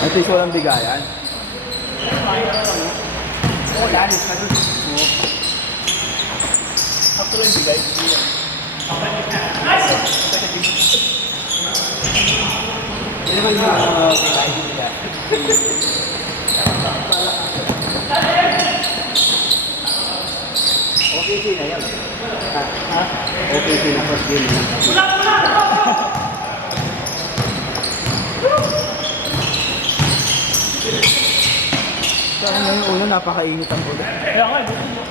At least walang bigayan. Oo, danis ka doon. Oo. Ako lang bigay. Hindi naman yung bigay nila. Okay, na yan. Ha? Okay, na first game. Saan na yung ulo, napakainit ang ulo. Kaya nga, buti mo.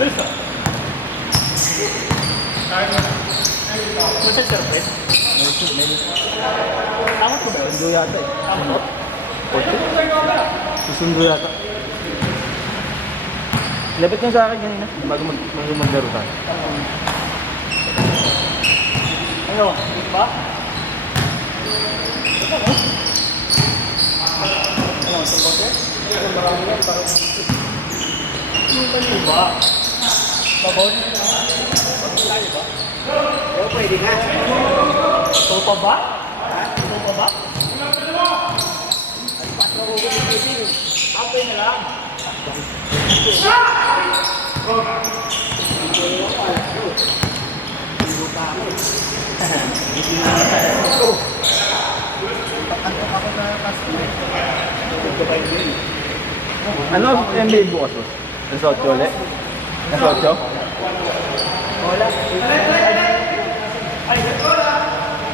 Bilis ka. Masa surprise? Tamot ko ba? Susundo yata eh. Tamot? Susundo yata. Lapit niya sa akin kanina, bago maglaro tayo. Ano? Ba? Ano? Tumbote? Ano marami yan? Parang... Ano ba? Babon? Babon ba? Oo, pwede nga. Tupa ba? Tupa ba? Apoy na lang. Ano ang NBA bukas mo? Nasa 8 ulit? Nasa 8? Wala. Ay,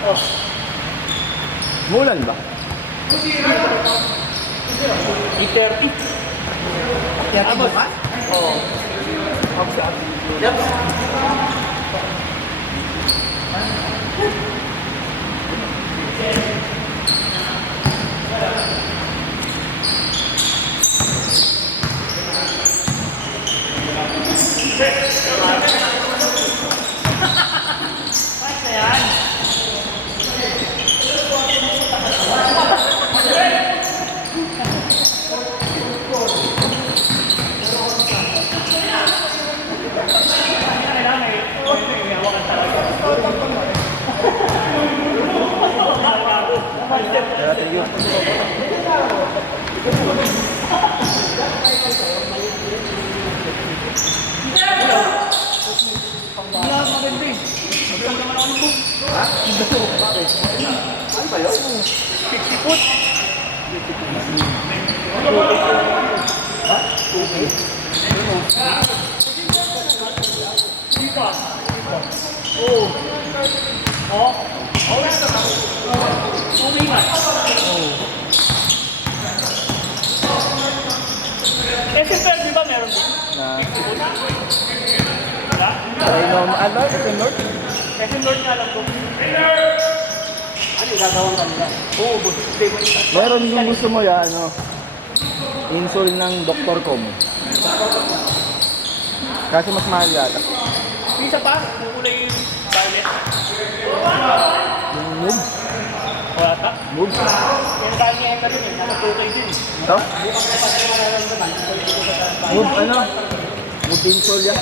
oh. Mulan ba? 8:30. Kaya bukas? Oo. Yep. SFR, di ba meron din? Ano? Ito North? Kasi Lord nga lang po. Ano yung gagawin kanila? Oo, Meron yung gusto mo ya, ano? Insole ng Dr. Com. Kasi mas mahal yata. Isa pa, kulay violet. Yung Move? Wala ta? Move? Yan dahil niya ito din eh, nakatulay din. Ito? Move ano? Move insole yan?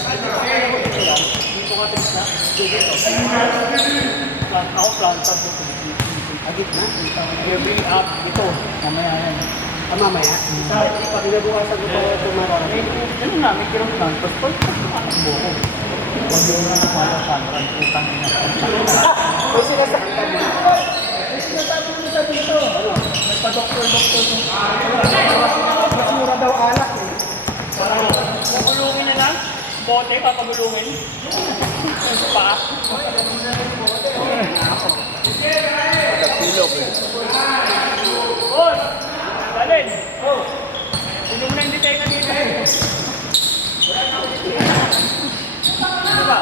Dito ka na, ako plantar po. Agit na? Every up, ito. Mamaya yan. Mamaya? Pag nabukasan ko pa tumarami. Ganun na, may kirang plan. Tapos pag tumatakbo ko. Huwag yung mga kumala sa akin. Utang na. May sinasabi ka mo. May sinasabi mo sa dito. Ano? May pa-doktor-doktor kung mas mura daw alak eh. Pagulungin na lang. Bote, papagulungin. Pa. Tapsilok eh. Boss! Dalin! Oh! Tulong na hindi tayo kanina eh. Ano ba?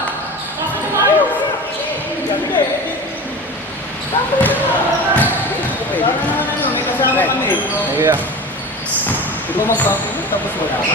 May kasama kami eh. Sige. Di ba magpapulit tapos wala ka?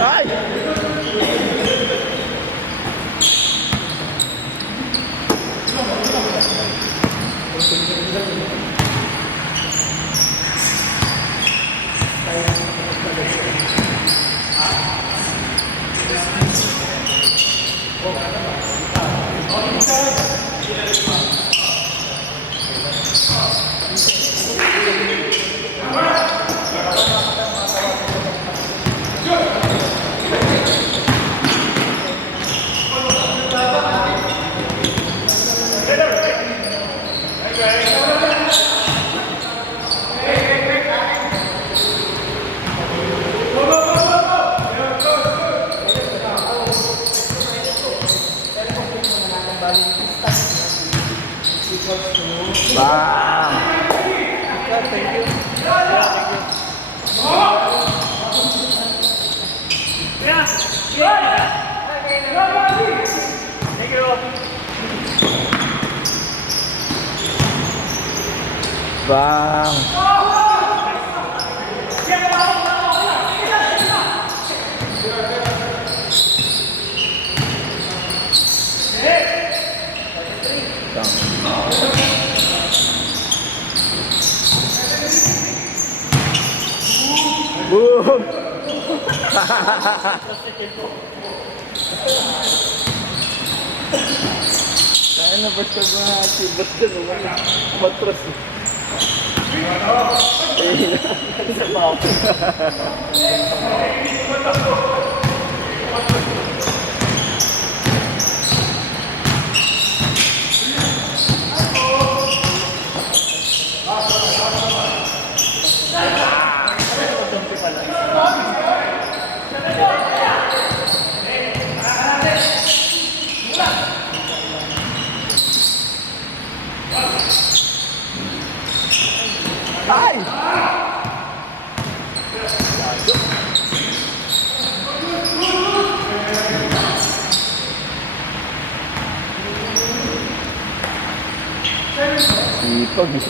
Ay! Bam! Thank you. Bam! Boom! Kaya na ba siya mga sibat ka naman? Matras eh. Sa bawah. Ay! Sipag eh.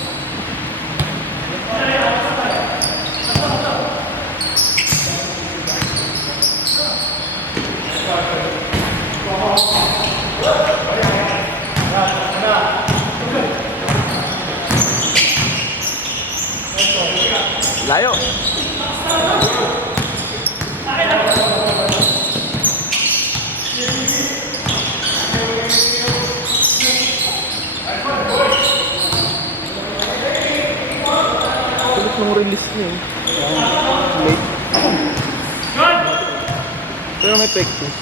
Layo. Kulit ng release niya eh. Late. Pero may pectus.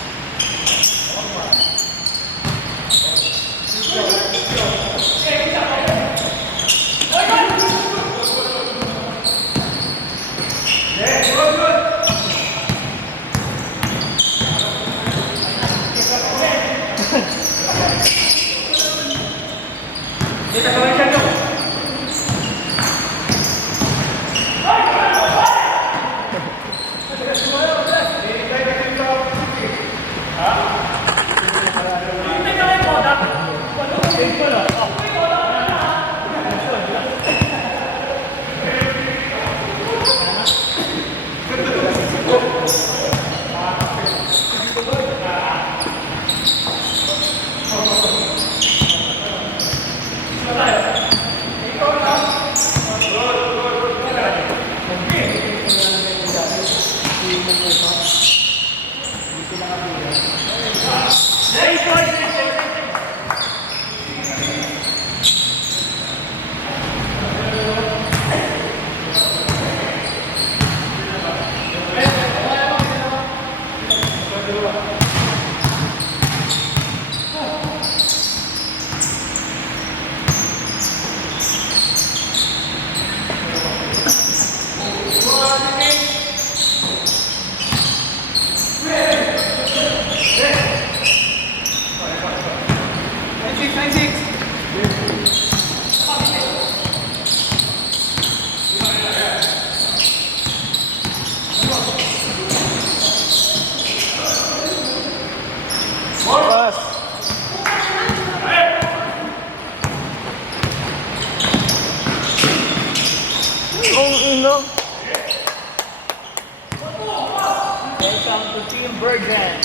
Welcome to Team Virgin.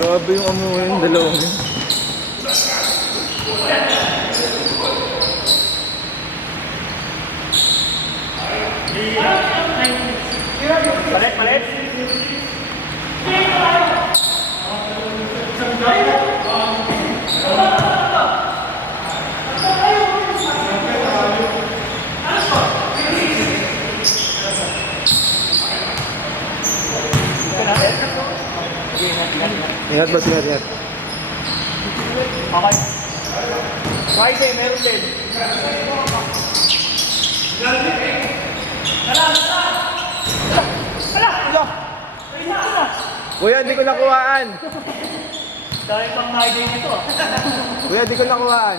Grabe yung amoy yung dalawang yun. Palit. Ingat boss, ingat. Okay. Friday, meron din. Kuya, di ko nakuhaan. Dahil pang Friday nito ah. Kuya, di ko nakuhaan.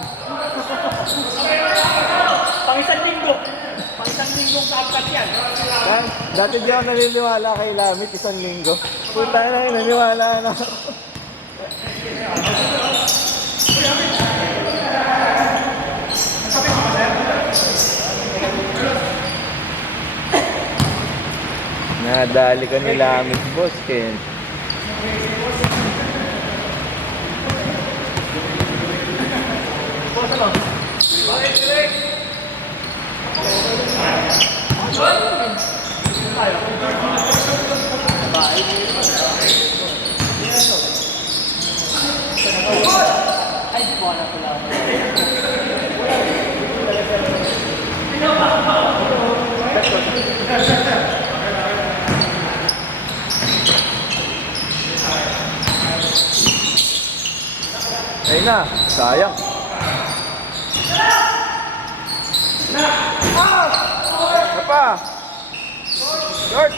Pang-isang linggong kapkat yan. Dati di ako naniniwala kay Lamit, 1 linggo. Punta na yun, naniwala na ako. Nadali ka ni Lamit, boss, Ken. Ay, wala pala. Ayun na, sayang. Ano pa? Short!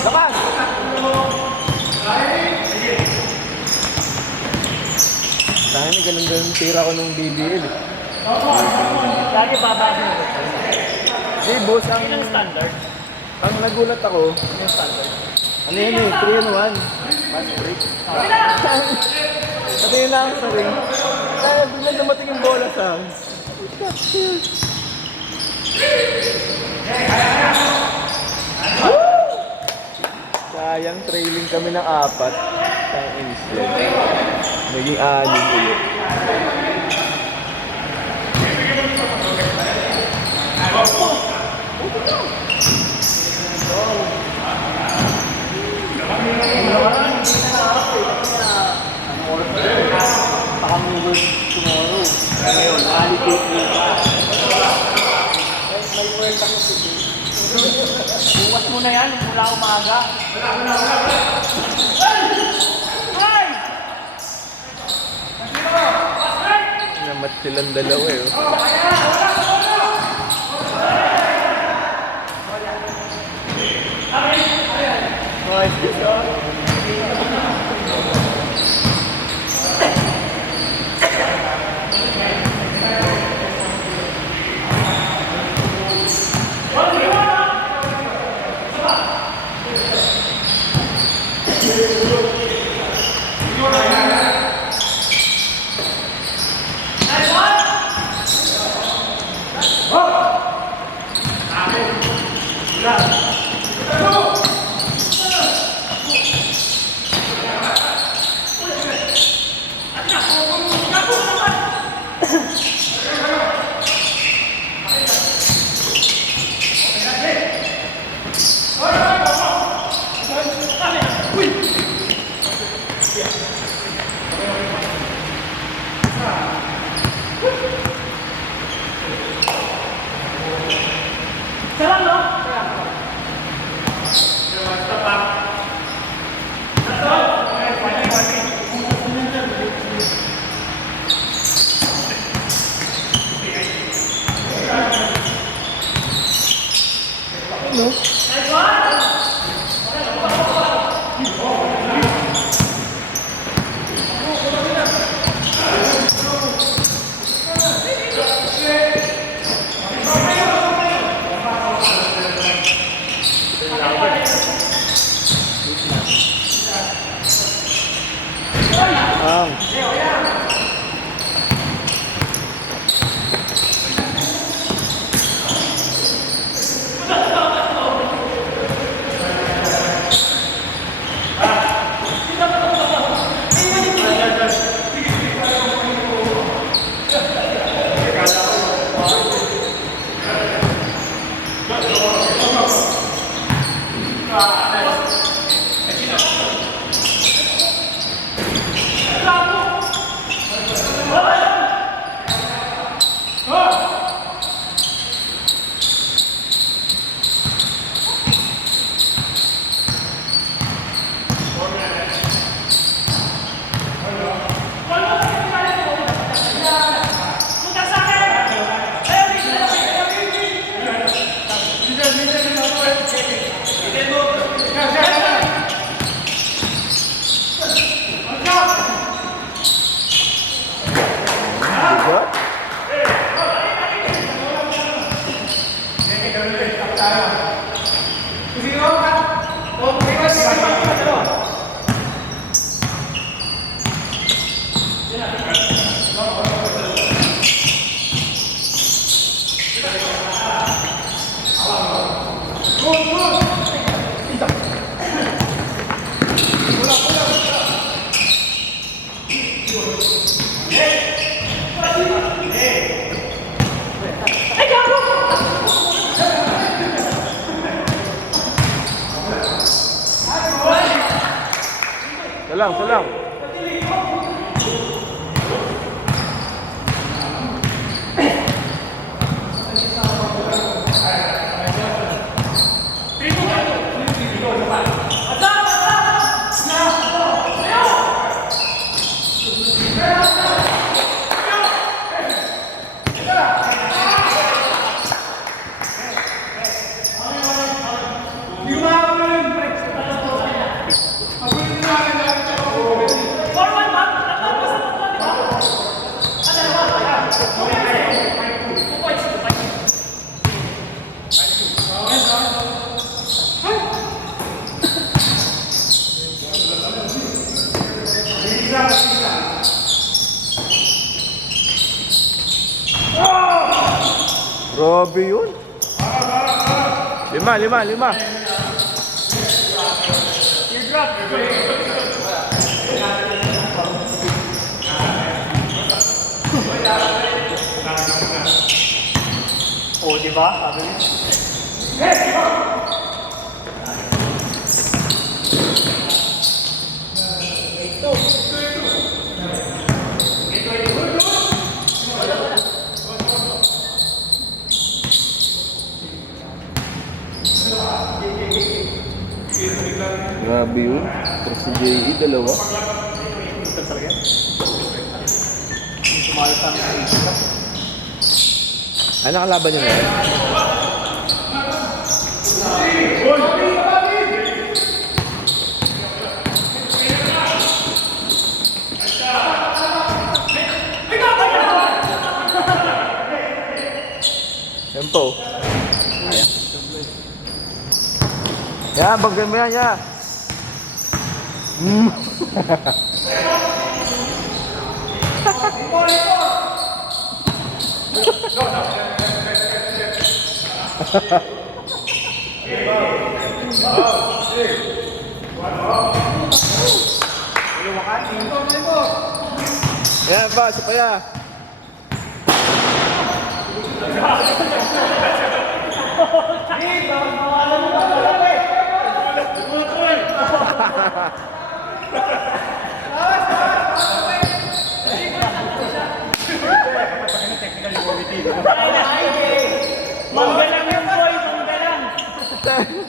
Lakas! Dahil ni ganun tira ko nung BBL eh. Lagi babagi mo. Di boss, Ilang standard? ang nagulat ako, Yung standard. ano yun eh, 3-in-1. Match break. Pati yun lang sa ring. Kaya biglang dumating yung bola sa akin. Sayang, trailing kami ng 4. Ang instead. Naging 6 ulit. Pakamulog tomorrow. Ngayon, allocate mo pa. May work ako today. Bukas mo na yan, mula umaga. Namat silang dalawa eh. Salang, salang. Grabe yun. 5. Oh, di ba? Sabi niya. Grabe yun. Pero si JE, dalawa. Ito talaga yan. Tumayo sa amin sa isa. Ano kalaban niyo ngayon? Tempo. Ya, bagay mo yan, ya. Yan pa, supaya. Manggalang yung boy, manggalang.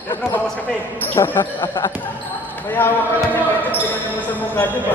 Siyempre, bawas ka pa eh. May hawak ka lang yung budget, pinag mo sa mukha dyan ba?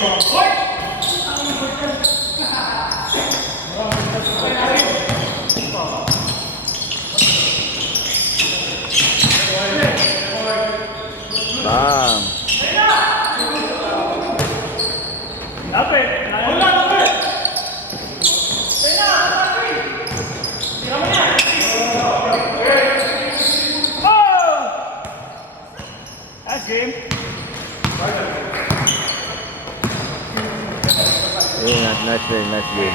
Bang. Yeah, nice game, nice game.